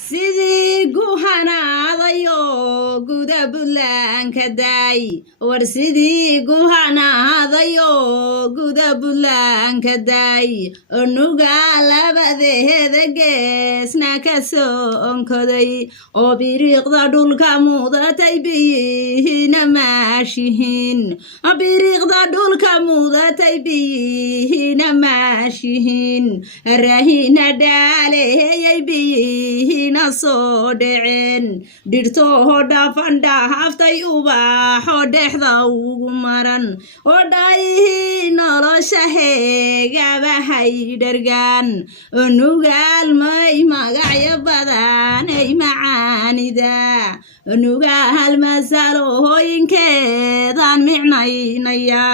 sidii guhanaadayo guda bulanka daay war sidii guhanaadayo guda bulanka daay onuga labadeeda geesna ka soo onkoday oo biriiqda dhulka mudatay biyihina maashihin biriiqda dhulka mudatay biyihina maashihin rahina dhaaleheyay biyihina soo dhaceen dhirtoo dhaafan dhaaftay ubaxo dhexda ugu maran oo dhaayihi nolosha heegabahay dhargaan onugaal may magacyo badan ay macaanida onugaal masalooyinkeedaan micnaynaya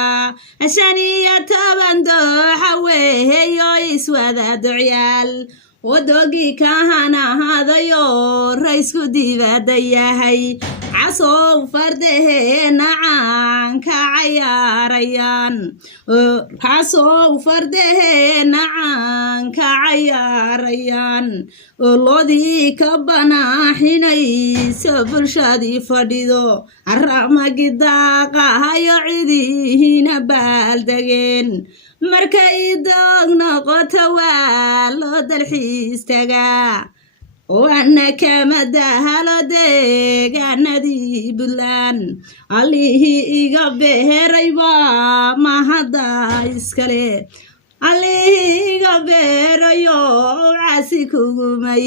15 dooxa weeyo iswada ducyaal ودوغي كهانا هذا يور رئيسكو ديبادا ياهي عصو فرده نعان كعياريان عصو فرده نعان كعياريان ولودي كبانا حيني سبل شادي فرديدو الرحمة قداقا هايو عيديهين بالدقين markay doog noqoto waa loo dalxiis tagaa waana kama dahalo deegaanadii Buntland allihii iga beeray baa mahada iskale allihii iga beerayo caasi kugumay